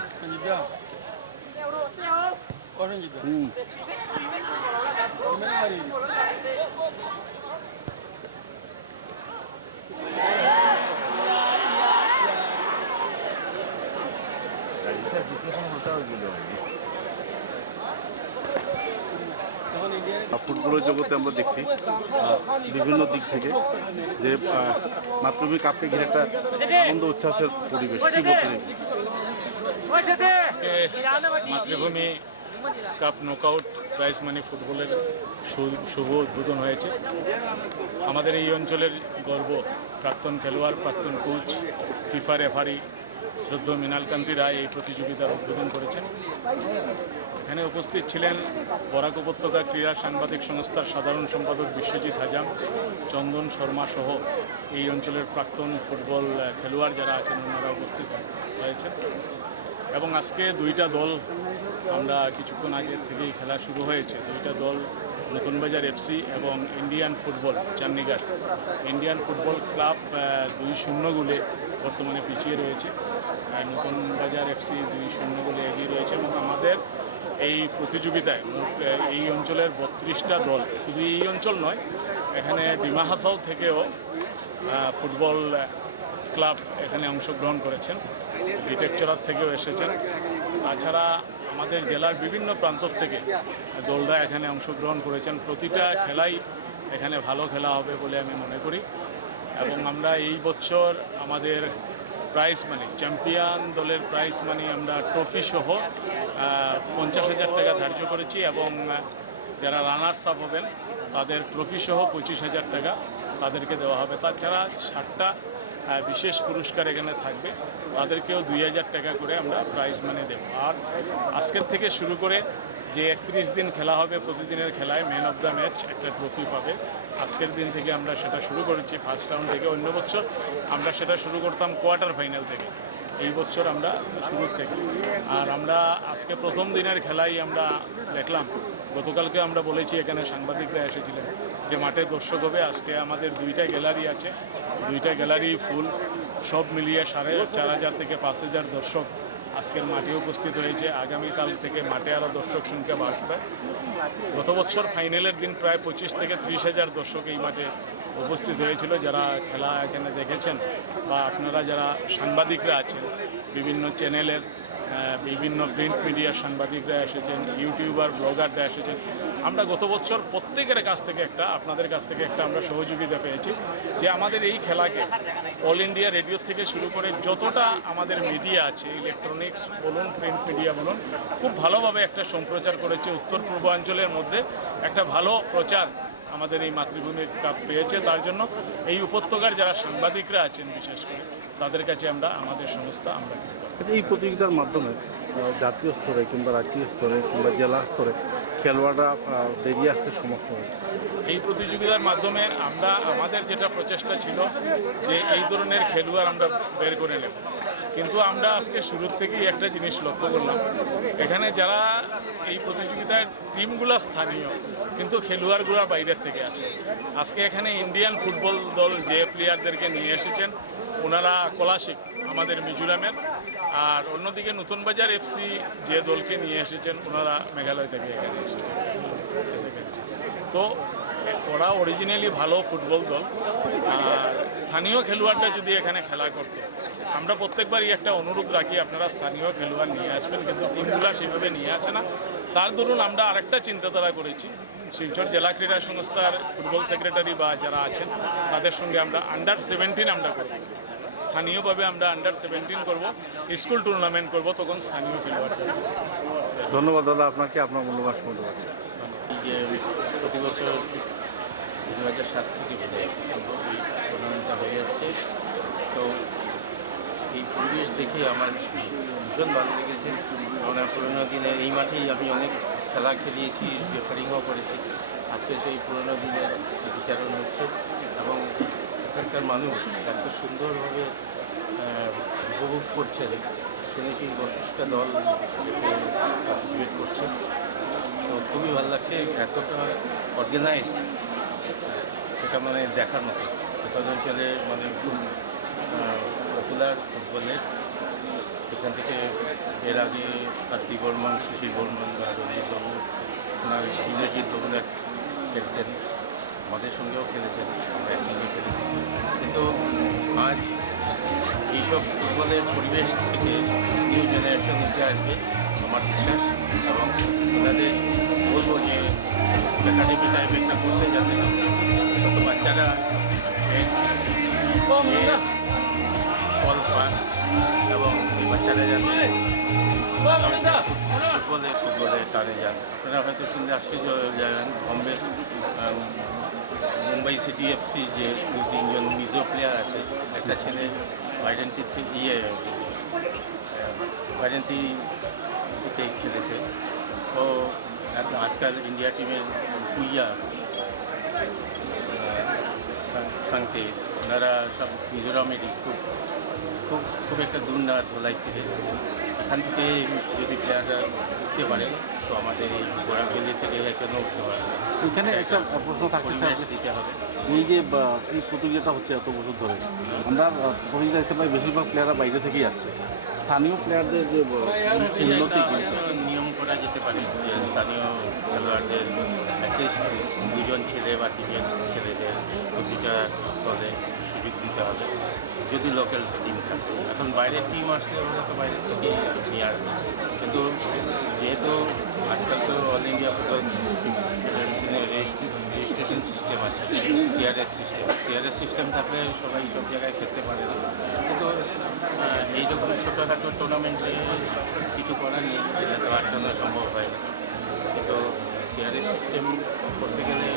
Jeda. Orang Jeda. Gimana hari ini? ফুটবলের জগতে আমরা দেখছি বিভিন্ন দিক থেকে যে মাতৃভূমি কাপকে ঘিরে একটা আনন্দ উচ্ছ্বাসের পরিবেশ কি বলতে মাতৃভূমি কাপ নকআউট প্রাইজ মানি ফুটবলের শুভ উদ্বোধন হয়েছে। আমাদের এই অঞ্চলের গর্ব প্রাক্তন খেলোয়াড়, প্রাক্তন কোচ, ফিফা রেফারি শ্রদ্ধেয় মৃণালকান্তি রায় এই প্রতিযোগিতার উদ্বোধন করেছেন। এখানে উপস্থিত ছিলেন বরাক উপত্যকা ক্রীড়া সাংবাদিক সংস্থার সাধারণ সম্পাদক বিশ্বজিৎ হাজাম, চন্দন শর্মা সহ এই অঞ্চলের প্রাক্তন ফুটবল খেলোয়াড় যারা আছেন ওনারা উপস্থিত হয়েছেন। এবং আজকে দুইটা দল, আমরা কিছুক্ষণ আগে থেকেই খেলা শুরু হয়েছে, দুইটা দল নতুন বাজার এফসি এবং Indian football Chandigarh. Indian football club 2-0 গোলে বর্তমানে পিছিয়ে রয়েছে, নতুন বাজার এফসি 2-0 গোলে এগিয়ে রয়েছে। এবং আমাদের এই প্রতিযোগিতায় এই অঞ্চলের 32টা দল, শুধু এই অঞ্চল নয়, এখানে ডিমা হাসাও থেকেও ফুটবল ক্লাব এখানে অংশগ্রহণ করেছেন, বিটেকচরার থেকেও এসেছেন। তাছাড়া আমাদের জেলার বিভিন্ন প্রান্ত থেকে দলরা এখানে অংশগ্রহণ করেছেন। প্রতিটা খেলাই এখানে ভালো খেলা হবে বলে আমি মনে করি। এবং আমরা এই বছর আমাদের প্রাইজ মানি, চ্যাম্পিয়ন দলের প্রাইজ মানি আমরা ট্রফি সহ 50,000 টাকা ধার্য করেছি এবং যারা রানার্স আপ হবেন তাদের ট্রফি সহ 25,000 টাকা তাদেরকে দেওয়া হবে। তাছাড়া 60টা বিশেষ পুরস্কার এখানে থাকবে, তাদেরকেও 2,000 টাকা করে আমরা প্রাইজ মানি দেব। আর আজকের থেকে শুরু করে যে 31 দিন খেলা হবে, প্রতিদিনের খেলায় ম্যান অফ দ্য ম্যাচ একটা ট্রফি পাবে। আজকের দিন থেকে আমরা সেটা শুরু করেছি, ফার্স্ট রাউন্ড থেকে। অন্য বছর আমরা সেটা শুরু করতাম কোয়ার্টার ফাইনাল থেকে, এই বছর আমরা শুরুর থেকে। আর আমরা আজকে প্রথম দিনের খেলাই আমরা দেখলাম, গতকালকে আমরা বলেছি, এখানে সাংবাদিকরা এসেছিলেন যে মাঠে দর্শক হবে। আজকে আমাদের 2টা গ্যালারি আছে, 2টা গ্যালারি ফুল, সব মিলিয়ে 4,500 থেকে 5,000 দর্শক আজকের মাঠে উপস্থিত হয়েছে। আগামীকাল থেকে মাঠে আরও দর্শক সংখ্যা বাড়বে। গত বছর ফাইনালের দিন প্রায় 25 থেকে 30,000 দর্শক এই মাঠে উপস্থিত হয়েছিল। যারা খেলা এখানে দেখেছেন বা আপনারা যারা সাংবাদিকরা আছেন, বিভিন্ন চ্যানেলের বিভিন্ন প্রিন্ট মিডিয়ার সাংবাদিকরা এসেছেন, ইউটিউবার ব্লগাররা এসেছেন। আমরা গত বছর প্রত্যেকের কাছ থেকে আপনাদের কাছ থেকে আমরা সহযোগিতা পেয়েছি যে আমাদের এই খেলাকে অল ইন্ডিয়া রেডিও থেকে শুরু করে যতটা আমাদের মিডিয়া আছে, ইলেকট্রনিক্স বলুন, প্রিন্ট মিডিয়া বলুন, খুব ভালোভাবে একটা সম্প্রচার করেছে। উত্তর পূর্বাঞ্চলের মধ্যে একটা ভালো প্রচার আমাদের এই মাতৃভূমির কাপ পেয়েছে। তার জন্য এই উপত্যকার যারা সাংবাদিকরা আছেন বিশেষ করে তাদের কাছে আমাদের সংস্থা এই প্রতিযোগিতার মাধ্যমে জাতীয় স্তরে কিংবা রাজ্যীয় স্তরে কিংবা জেলা স্তরে খেলোয়াড়রা বেরিয়ে আসতে সমর্থ হয়েছে। এই প্রতিযোগিতার মাধ্যমে আমাদের যেটা প্রচেষ্টা ছিল যে এই ধরনের খেলোয়াড় আমরা বের করে নেব, কিন্তু আমরা আজকে শুরুর থেকেই একটা জিনিস লক্ষ্য করলাম, এখানে যারা এই প্রতিযোগিতার টিমগুলো স্থানীয় কিন্তু খেলোয়াড়গুলো বাইরের থেকে আসে। আজকে এখানে ইন্ডিয়ান ফুটবল দল যে প্লেয়ারদেরকে নিয়ে এসেছেন ওনারা কলাশিক আমাদের মিজোরামের, আর অন্যদিকে নতুন বাজার এফসি যে দলকে নিয়ে এসেছেন ওনারা মেঘালয় থেকে এখানে এসেছেন। তো ওরা অরিজিনালি ভালো ফুটবল দল, আর স্থানীয় খেলোয়াড়রা যদি এখানে খেলা করত, আমরা প্রত্যেকবারই একটা অনুরোধ রাখি আপনারা স্থানীয় খেলোয়াড় নিয়ে আসবেন, কিন্তু টিমগুলা সেভাবে নিয়ে আসে না। তার দরুন আমরা আরেকটা চিন্তাধারা করেছি, শিলচর জেলা ক্রীড়া সংস্থার ফুটবল সেক্রেটারি বা যারা আছেন তাদের সঙ্গে আমরা আন্ডার-17 আমরা করব, স্থানীয়ভাবে আমরা আন্ডার-17 করব, স্কুল টুর্নামেন্ট করব, তখন স্থানীয় খেলোয়াড়। ধন্যবাদ দাদা আপনাকে, আপনার মূল্যবান সময় দেওয়ার জন্য। যে প্রতি বছর 2007 থেকে এই টুর্নামেন্টটা হয়ে আসছে, তো এই পরিবেশ দেখে আমার ভীষণ ভালো লেগেছে। আমরা পুরোনো দিনের এই মাঠেই আমি অনেক খেলা খেলিয়েছি, রেফারিংও করেছি। আজকে সেই পুরোনো দিনের বিচারণ হচ্ছে এবং এখানকার মানুষ এত সুন্দরভাবে উপভোগ করছে। শুনেছি 32টা দল পার্টিসিপেট করছে, তো খুবই ভালো লাগছে। এতটা অর্গানাইজড, সেটা মানে দেখার মতো। অঞ্চলে মানে খুব পপুলার ফুটবলের, এখান থেকে এর আগে কার্তিক বর্মন, শিশির বর্মন বা রঞ্জিত বাবু, ওনার ইন্দ্রজিৎ বাবুরা খেলতেন, আমাদের সঙ্গেও খেলেছেন, আমরা একসঙ্গে খেলেছি। কিন্তু আজ এইসব ফুটবলের পরিবেশ থেকে নিউ জেনারেশন উঠে আসবে আমার বিশ্বাস, এবং ওনাদের বলবো যে একাডেমি টাইপ একটা করতে, যাতে ছোট বাচ্চারা ফল পান এবং এই বাচ্চারা যাতে ফুটবলে তারে যান। আপনারা হয়তো শুনলে আশ্চর্য হয়ে যাবেন, মুম্বাই সিটি এফসি যে 2-3 জন মিজো প্লেয়ার আছে, একটা ছেলে আইডেন্টিতে খেলেছে। তো আজকাল ইন্ডিয়া টিমের কুইয়া সাংকে ওনারা সব মিজোরামেরই খুব একটা দূর না ধোলাই থেকে, এখান থেকে যদি প্লেয়াররা উঠতে পারে তো আমাদের এই গোড়াগুলি থেকে কেন উঠতে পারে। এখানে একটা প্রশ্ন থাকছে স্যার, দিতে হবে। এই যে এই প্রতিযোগিতা হচ্ছে এত বছর ধরে, আমরা প্রতিযোগিতা দেখতে পাই বেশিরভাগ প্লেয়াররা বাইরে থেকেই আসছে। স্থানীয় প্লেয়ারদের যে উন্নতি নিয়ম করা যেতে পারে যে স্থানীয় খেলোয়াড়দের অ্যাটলিস্ট 2 জন ছেলে বা 3 জন ছেলেদের প্রতিটা দলে সুযোগ দিতে হবে যদি লোকাল টিম থাকে। এখন বাইরের টিম আসলে ওরা তো বাইরে থেকেই নিয়ে আসবে, কিন্তু যেহেতু আজকাল তো অল ইন্ডিয়া ফুটবল ফেডারেশনের রেজিস্ট্রেশন সিস্টেম আছে, সিআরএস সিস্টেম থাকলে সবাই সব জায়গায় খেলতে পারে না। কিন্তু এইরকম ছোটোখাটো টুর্নামেন্টে কিছু করার নেই, এটা তো আটকানো সম্ভব হয় না। কিন্তু সিআরএস সিস্টেম করতে গেলে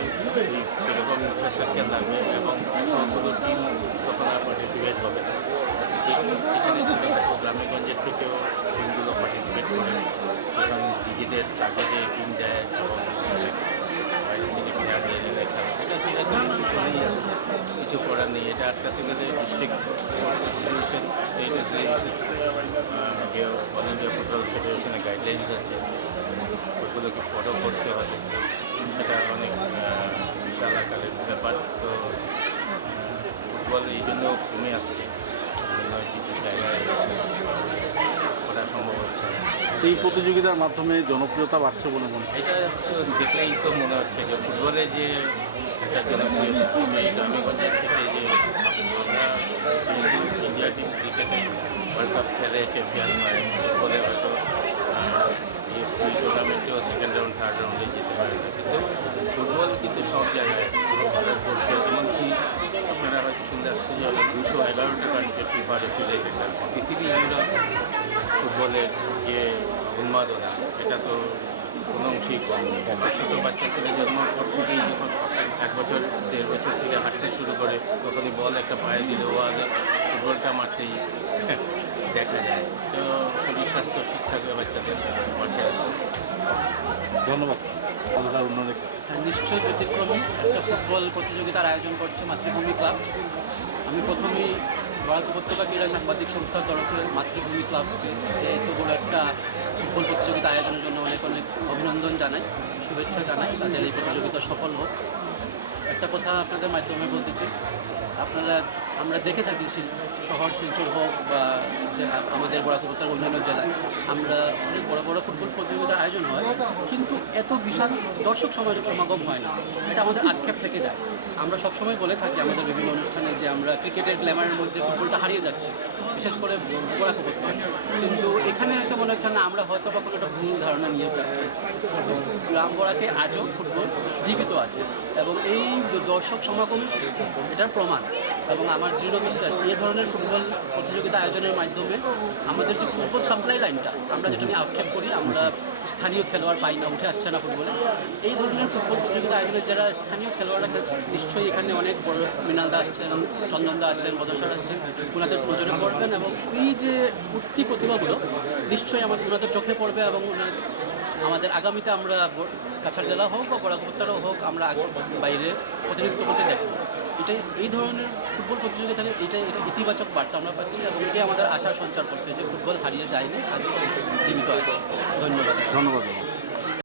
সেরকম ইনফ্রাস্ট্রাকচার লাগবে এবং সবগুলো টিম তখন আর পার্টিসিপেট হবে না। এখানে ছোটোখাটো গ্রামেগঞ্জের থেকেও টিমগুলো পার্টিসিপেট করে, যখন নিজেদের তাগিদে টিম দেয় এবং বাইরে থেকে প্লেয়ারদের লেখা, এটা ঠিক আছে, চলেই আসছে, কিছু করার নেই। এটা আটকাতে গেলে ডিস্ট্রিক্ট কনস্টিটিউশন এইটাতে যে অল ইন্ডিয়া ফুটবল ফেডারেশনের গাইডলাইন্স আছে ওইগুলোকে ফলো করতে হবে। এটা অনেক বিশাল আকারের ব্যাপার। তো ফুটবল এই জন্য কমে আসছে, কিছু জায়গায় করা সম্ভব হচ্ছে না। এই প্রতিযোগিতার মাধ্যমে জনপ্রিয়তা বাড়ছে বলে মনে হয়। এটা তো দেখলেই তো মনে হচ্ছে যে ফুটবলে যে একটা জনপ্রিয়তা এই গ্রামেগঞ্জের থেকে যে আমরা ইন্ডিয়া টিম ক্রিকেটে ওয়ার্ল্ড কাপ খেলে চ্যাম্পিয়ন হয়, ফুটবলে হয়তো এফসি টুর্নামেন্টেও সেকেন্ড রাউন্ড থার্ড রাউন্ডে যেতে পারে না, কিন্তু ফুটবল কিন্তু সব জায়গায় ভারতবর্ষে, এমনকি আপনারা হয়তো শুনতে আসছে যে 211টা কান্ট্রি ফিফা রেফ্রিজারেটেড কান্ট্রি। পৃথিবী জুড়ে ফুটবলের যে উন্মাদনা এটা তো কোনো অংশেই কম নেই। একটা ছোটো বাচ্চা ছেলে জন্মের পর থেকেই যখন 1 বছর 1.5 বছর থেকে হাঁটতে শুরু করে, তখনই বল একটা পায়ে দিলে ও আগে ফুটবলটা মাঠেই দেখা যায়। তো শরীর স্বাস্থ্য ঠিক থাকবে বাচ্চাদের মাঠে আসে। ধন্যবাদ। খেলাধুলার উন্নয়নে নিশ্চয় ব্যতিক্রমী একটা ফুটবল প্রতিযোগিতার আয়োজন করছে মাতৃভূমি ক্লাব। আমি প্রথমেই বরাক উপত্যকা ক্রীড়া সাংবাদিক সংস্থার তরফে মাতৃভূমি ক্লাবকে এত বড় একটা ফুটবল প্রতিযোগিতা আয়োজনের জন্য অনেক অনেক অভিনন্দন জানাই, শুভেচ্ছা জানাই। তাদের এই প্রতিযোগিতা সফল হোক। একটা কথা আপনাদের মাধ্যমে বলতে চাই, আমরা দেখে থাকি শহর শিলচর হোক বা আমাদের বরাক উপত্যকার অন্যান্য জেলায় আমরা অনেক বড় বড় ফুটবল প্রতিযোগিতার আয়োজন হয়, কিন্তু এত বিশাল দর্শক সমাগম হয় না। এটা আমাদের আক্ষেপ থেকে যায়। আমরা সবসময় বলে থাকি আমাদের বিভিন্ন অনুষ্ঠানে যে আমরা ক্রিকেটের গ্ল্যামারের মধ্যে ফুটবলটা হারিয়ে যাচ্ছি, বিশেষ করে বরাক উপত্যকায়। কিন্তু এখানে এসে মনে হচ্ছে না আমরা হয়তো বা কোনো একটা ভুল ধারণা নিয়ে যাচ্ছি। গ্রাম বরাকে আজও ফুটবল জীবিত আছে এবং এই দর্শক সমাগম এটার প্রমাণ। এবং আমার দৃঢ় বিশ্বাস এই ধরনের ফুটবল প্রতিযোগিতা আয়োজনের মাধ্যমে আমাদের যে ফুটবল সাপ্লাই লাইনটা আমরা যেটা নিয়ে আক্ষেপ করি, আমরা স্থানীয় খেলোয়াড় পাই না, উঠে আসছে না ফুটবলে, এই ধরনের ফুটবল প্রতিযোগিতা আয়োজনে যারা স্থানীয় খেলোয়াড়রা খেলছে নিশ্চয়ই এখানে অনেক বড় মৃণালদা আসছেন, চন্দনদা আসছেন, বদরসর আসছেন, ওনাদের প্রয়োজনে পড়বেন এবং এই যে উঠতি প্রতিভাগুলো নিশ্চয়ই ওনাদের চোখে পড়বে এবং আমাদের আগামীতে আমরা কাছাড় জেলা হোক বা বরাক উপত্যকাও হোক আমরা বাইরে প্রতিনিধিত্ব করতে দেখব। এটাই এই ধরনের ফুটবল প্রতিযোগিতা থাকে, এটা ইতিবাচক বার্তা আমরা পাচ্ছি এবং এটাই আমাদের আশা সঞ্চার করছে যে ফুটবল হারিয়ে যায়নি, আজকে জীবিত আছে। ধন্যবাদ।